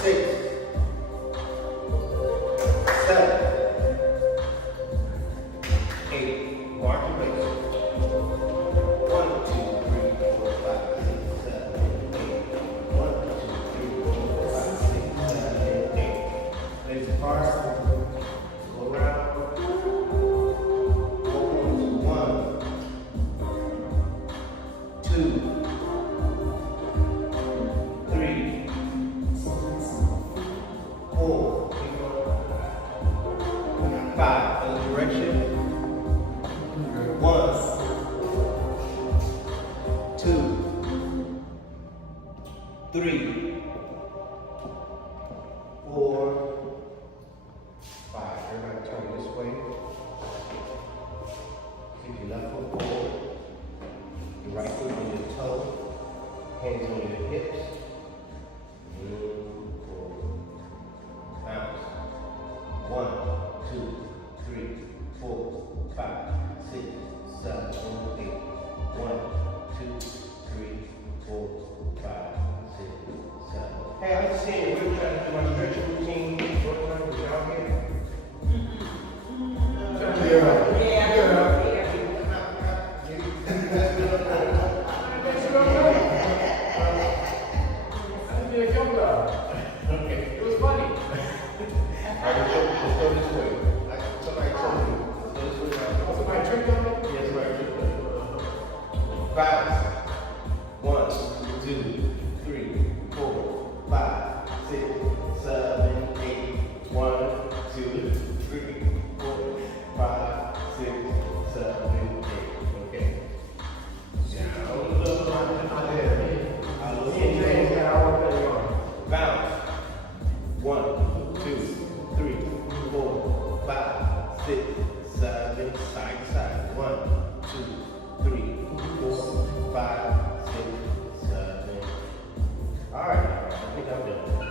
6, 7, 8. Mark your base. 1, 2, 3, 4, 5, 6, 7, 8. 1, 2, 3, 4, 5, 6, 7, 8. Legs apart. Go around. 1, 2, 3, 4, 5. Other direction. 1, 2, 3, 4, 5. Everybody turn this way. Keep your left foot forward. Your right foot on your toe. Hands on your hips. Move forward. Bounce. 1, 2, 3, 4, 5, 6, 7, 8. 1, 2, 3, 4, 5, 6, 7. Hey, I just seen you. We were trying to do my stretching routine. Working on it down here. Okay. It was funny. I can show this way. Like somebody told me. This way. Somebody tricked on me? Yeah, somebody tricked on me. Bounce. 1, 2, 3, 4, 5, 6, 7, 8. 1, 2, 3, 4, 5, 6, 7, 8. Okay. Now, a little out there. Bounce. 1, 2, 3, 4, 5, 6, 7, side to side. 1, 2, 3, 4, 5, 6, 7. All right, I think I'm done.